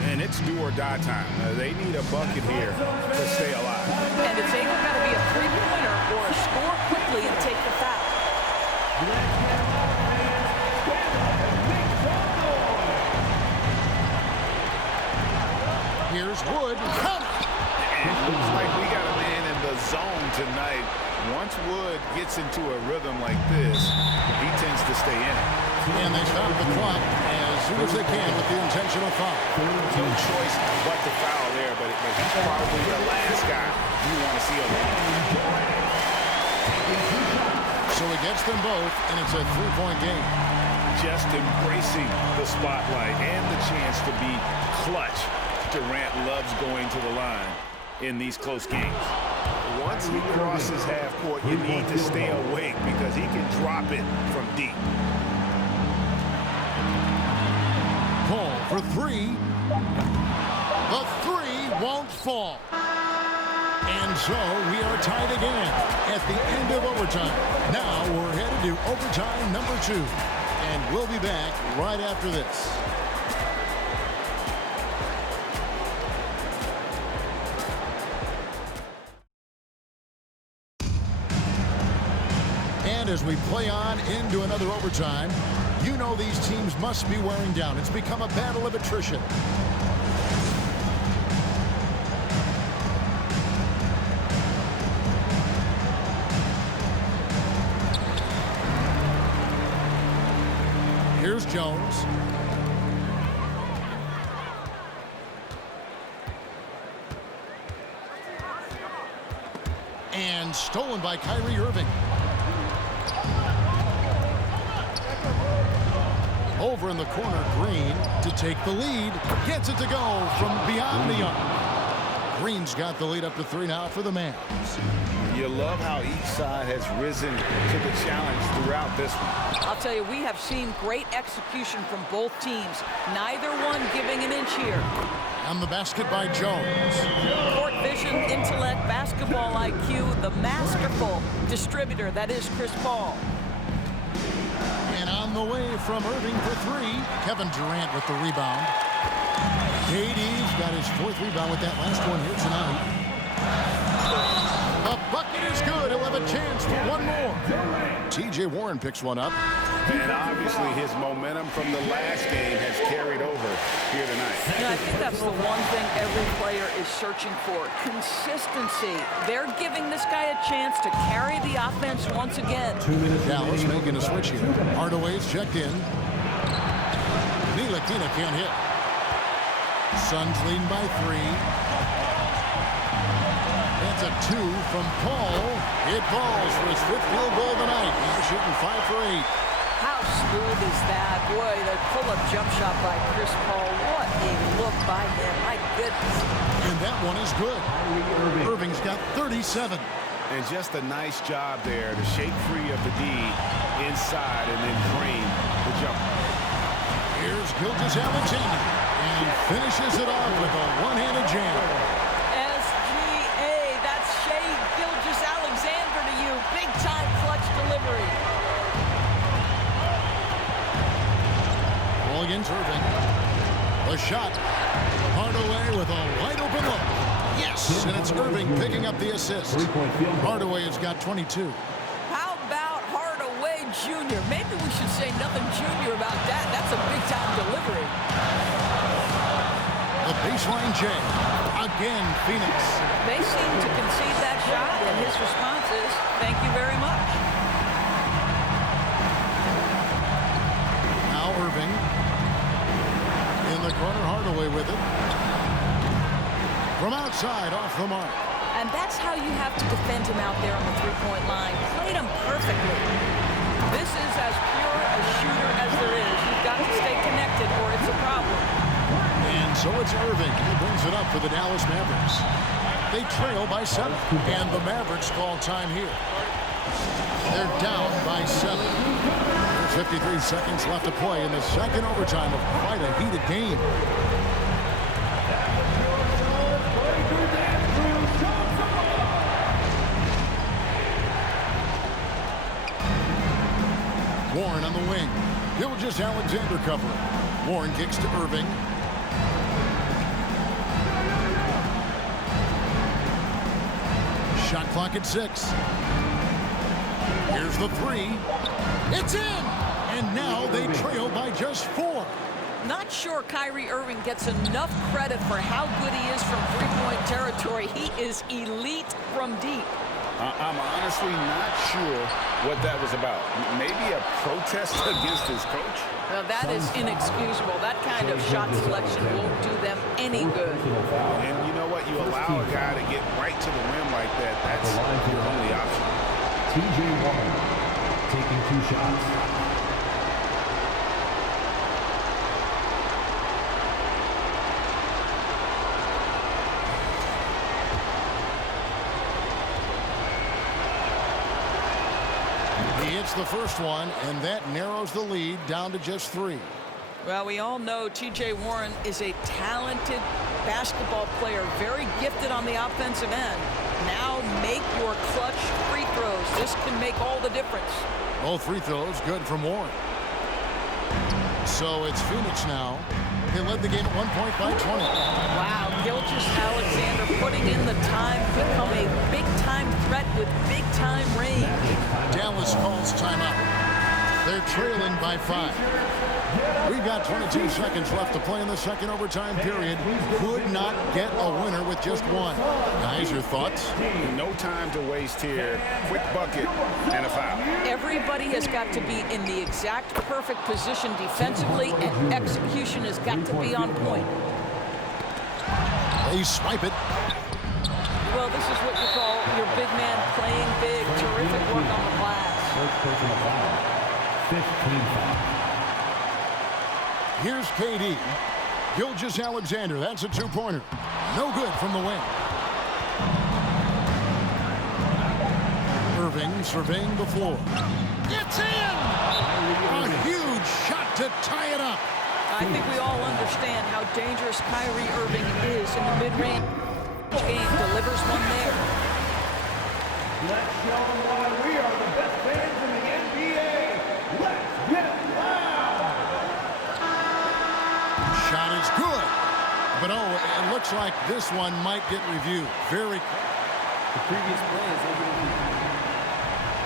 And it's do or die time. They need a bucket here to stay alive. And it's either got to be a three-pointer or a score quickly and take the foul. Here's Wood. And it looks like we got a man in the zone tonight. Once Wood gets into a rhythm like this, he tends to stay in it. And they stop the clock as soon as they can with the intentional foul. No choice but to foul there, but he's probably the last guy you want to see alone. So he gets them both, and it's a three-point game. Just embracing the spotlight and the chance to be clutch. Durant loves going to the line in these close games. Once he crosses half court, you need to stay awake because he can drop it from deep. Paul for 3. The 3 won't fall. And so we are tied again at the end of overtime. Now we're headed to overtime number 2. And we'll be back right after this. And as we play on into another overtime, you know these teams must be wearing down. It's become a battle of attrition. Here's Jones. And stolen by Kyrie Irving. Over in the corner, Green to take the lead. Gets it to go from beyond the arc. Green's got the lead up to 3 now for the Mavs. You love how each side has risen to the challenge throughout this one. I'll tell you, we have seen great execution from both teams. Neither one giving an inch here. And the basket by Jones. Court vision, intellect, basketball IQ, the masterful distributor that is Chris Paul. And on the way from Irving for 3, Kevin Durant with the rebound. KD's got his 4th rebound with that last one here tonight. The bucket is good. He'll have a chance for one more. T.J. Warren picks one up. And obviously his momentum from the last game has carried over here tonight. You know, I think that's the one thing every player is searching for. Consistency. They're giving this guy a chance to carry the offense once again. 2 minutes. Dallas making a switch here. Hardaway's checked in. Ntilikina can't hit. Suns leading by 3. That's a 2 from Paul. It falls for his 5th field goal tonight. Now shooting 5 for 8. How smooth is that? Boy, the pull-up jump shot by Chris Paul. What a look by him. My goodness. And that one is good. Irving's got 37. And just a nice job there to shake free of the D inside and then drain the jumper. Here's Gilgeous-Alexander. And finishes it off with a one-handed jam. SGA, that's Shai Gilgeous-Alexander to you. Big-time clutch delivery. Ball against Irving. The shot. Hardaway with a wide-open look. Yes, and it's Irving picking up the assist. Hardaway has got 22. How about Hardaway Jr.? Maybe we should say nothing junior about that. That's a big-time delivery. The baseline J. Again, Phoenix. They seem to concede that shot, and his response is, thank you very much. Now Irving. In the corner, Hardaway with it. From outside, off the mark. And that's how you have to defend him out there on the three-point line. Played him perfectly. This is as pure a shooter as there is. You've got to stay connected or it's a problem. And so it's Irving. He brings it up for the Dallas Mavericks. They trail by 7. And the Mavericks call time here. They're down by 7. There's 53 seconds left to play in the second overtime of quite a heated game. Warren on the wing. Gilgeous Alexander covering. Warren kicks to Irving. Shot clock at 6. Here's the 3. It's in! And now they trail by just 4. Not sure Kyrie Irving gets enough credit for how good he is from three-point territory. He is elite from deep. I'm honestly not sure what that was about. Maybe a protest against his coach? Now that is inexcusable. That kind of shot selection won't do them any good. And you know what? You allow a guy to get right to the rim like that. That's your only option. TJ Warren taking 2 shots. He hits the first one, and that narrows the lead down to just 3. Well, we all know T.J. Warren is a talented basketball player, very gifted on the offensive end. Now make your clutch free throws. This can make all the difference. Both free throws good from Warren. So it's Phoenix now. They led the game at 1 point by 20. Wow, Gilgeous Alexander putting in the time, become a big-time threat with big-time range. Dallas calls timeout. They're trailing by 5. We've got 22 seconds left to play in the second overtime period. Could not get a winner with just 1. Guys, your thoughts? No time to waste here. Quick bucket and a foul. Everybody has got to be in the exact perfect position defensively, and execution has got to be on point. They swipe it. Well, this is what you call your big man playing big. Terrific work on the glass. First personal foul. 15 foul. Here's KD. Gilgeous Alexander, that's a 2-pointer. No good from the wing. Irving surveying the floor. It's in! A huge shot to tie it up. I think we all understand how dangerous Kyrie Irving is in the mid-range game. Delivers one there. Let's show them why we are the best fans in the NBA. Let's get loud! Shot is good. But oh, it looks like this one might get reviewed. Very quick. The previous play is over review.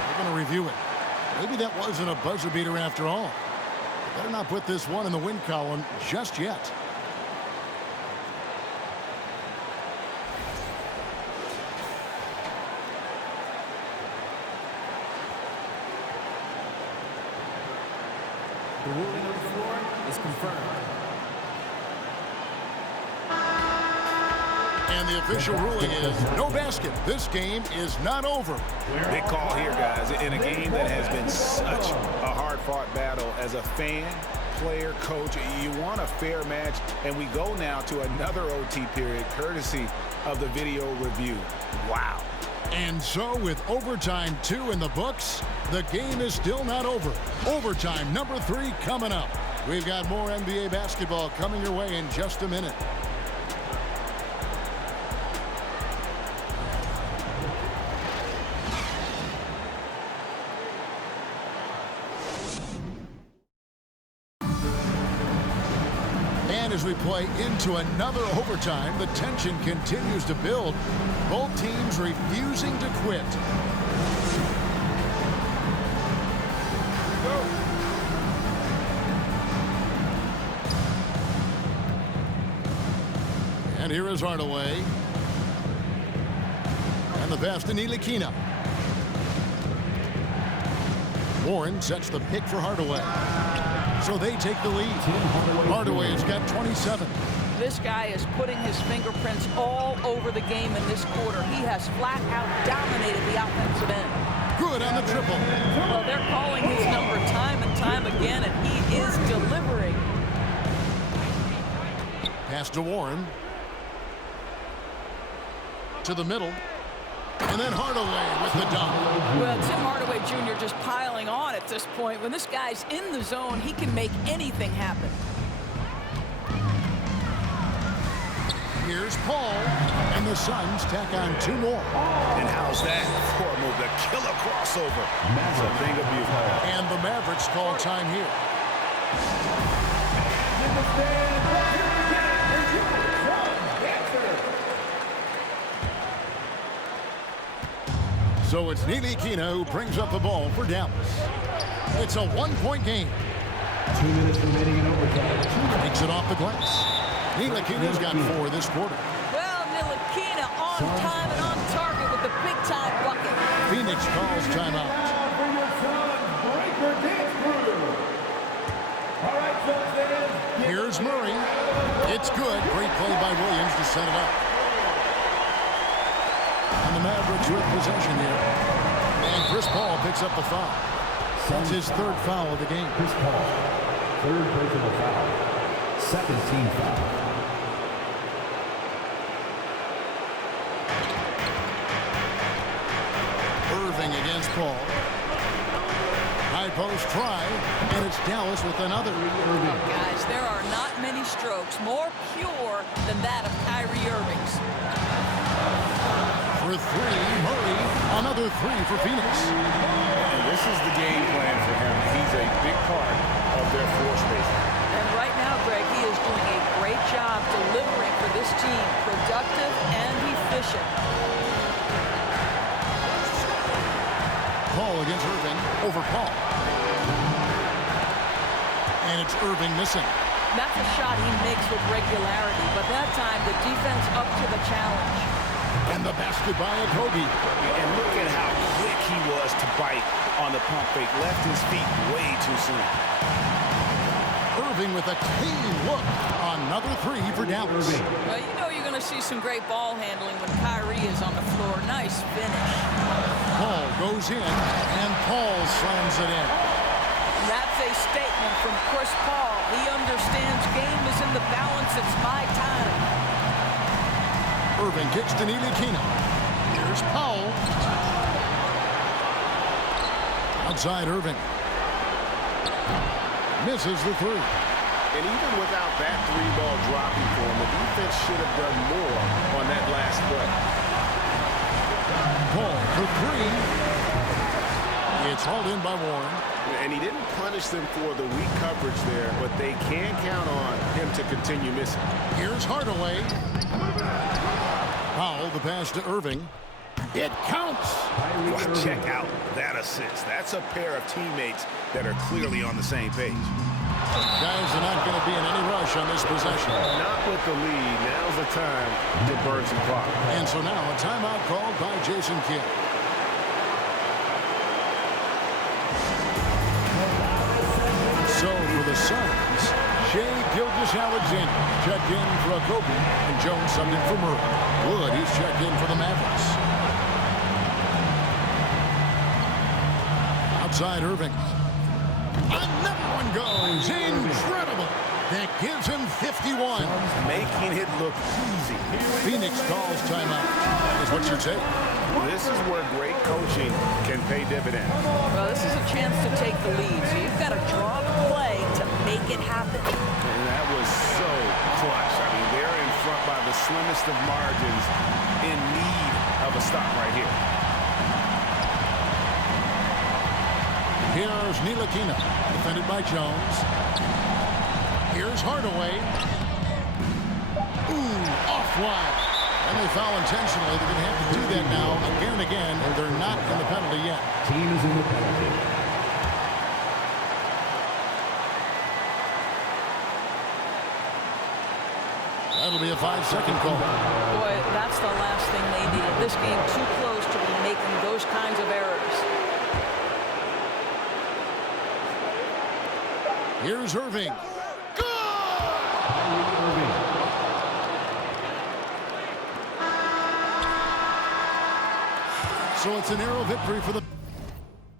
They're going to review it. Maybe that wasn't a buzzer beater after all. Better not put this one in the win column just yet. The ruling on the floor is confirmed. And the official ruling is no basket. This game is not over. Big call here, guys, in a game that has been such a hard-fought battle. As a fan, player, coach, you want a fair match, and we go now to another OT period, courtesy of the video review. Wow. And so with overtime 2 in the books, the game is still not over. Overtime number 3 coming up. We've got more NBA basketball coming your way in just a minute. As we play into another overtime, the tension continues to build. Both teams refusing to quit. And here is Hardaway. And the pass to Ntilikina. Warren sets the pick for Hardaway. So they take the lead. Hardaway has got 27. This guy is putting his fingerprints all over the game in this quarter. He has flat out dominated the offensive end. Good on the triple. Well, they're calling his number time and time again, and he is delivering. Pass to Warren. To the middle. And then Hardaway with the dunk. Well, Tim Hardaway Jr. just piling on at this point. When this guy's in the zone, he can make anything happen. Here's Paul, and the Suns tack on 2 more. And how's that for a move? The killer crossover. That's a thing of beauty. And the Mavericks call time here. So it's Ntilikina who brings up the ball for Dallas. It's a 1-point game. 2 minutes remaining in overtime. Takes it off the glass. Ntilikina's got 4 this quarter. Well, Ntilikina on time and on target with the big-time bucket. Phoenix calls timeout. Here's Murray. It's good. Great play by Williams to set it up. And the Mavericks with possession here. And Chris Paul picks up the foul. That's his 3rd foul of the game. Chris Paul, 3rd personal foul. 2nd team foul. Irving against Paul. High post try, and it's Dallas with another. Oh, guys, there are not many strokes more pure than that of Kyrie Irving's. For 3, Murray. Another 3 for Phoenix. And this is the game plan for him. He's a big part of their floor spacing. And right now, Greg, he is doing a great job delivering for this team. Productive and efficient. Paul against Irving. Over Paul. And it's Irving missing. That's a shot he makes with regularity, but that time the defense up to the challenge. And the basket by Kobe. And look at how quick he was to bite on the pump fake. Left his feet way too soon. Irving with a clean look. Another 3 for Dallas. Well, you know you're going to see some great ball handling when Kyrie is on the floor. Nice finish. Paul goes in, and Paul slams it in. That's a statement from Chris Paul. He understands game is in the balance. It's my time. Irving kicks to Ntilikina. Here's Powell. Outside Irving. Misses the 3. And even without that 3-ball dropping for him, the defense should have done more on that last play. Paul for 3. It's hauled in by Warren. And he didn't punish them for the weak coverage there, but they can count on him to continue missing. Here's Hardaway. Powell, the pass to Irving. It counts. Well, check out that assist. That's a pair of teammates that are clearly on the same page. Guys are not going to be in any rush on this possession. Not with the lead. Now's the time to burn some clock. And so now a timeout called by Jason Kidd. So for the Suns, Shai Gilgeous-Alexander checked in for Kobe, and Jones subbed in for Murray. Wood, he's checked in for the Mavericks. Outside Irving. Another one goes. Incredible. That gives him 51. Making it look easy. Phoenix calls timeout. Is what you take. This is where great coaching can pay dividends. Well, this is a chance to take the lead, so you've got to draw the play to make it happen. And that was so clutch. I mean, they're in front by the slimmest of margins, in need of a stop right here. Here's Ntilikina, defended by Jones. Here's Hardaway. Ooh, offline. And they foul intentionally. They're going to have to do that now again and again, and they're not in the penalty yet. Team is in the penalty. That'll be a 5-second call. Boy, that's the last thing they needed. This game too close to be making those kinds of errors. Here's Irving. Irving. So it's a narrow victory for the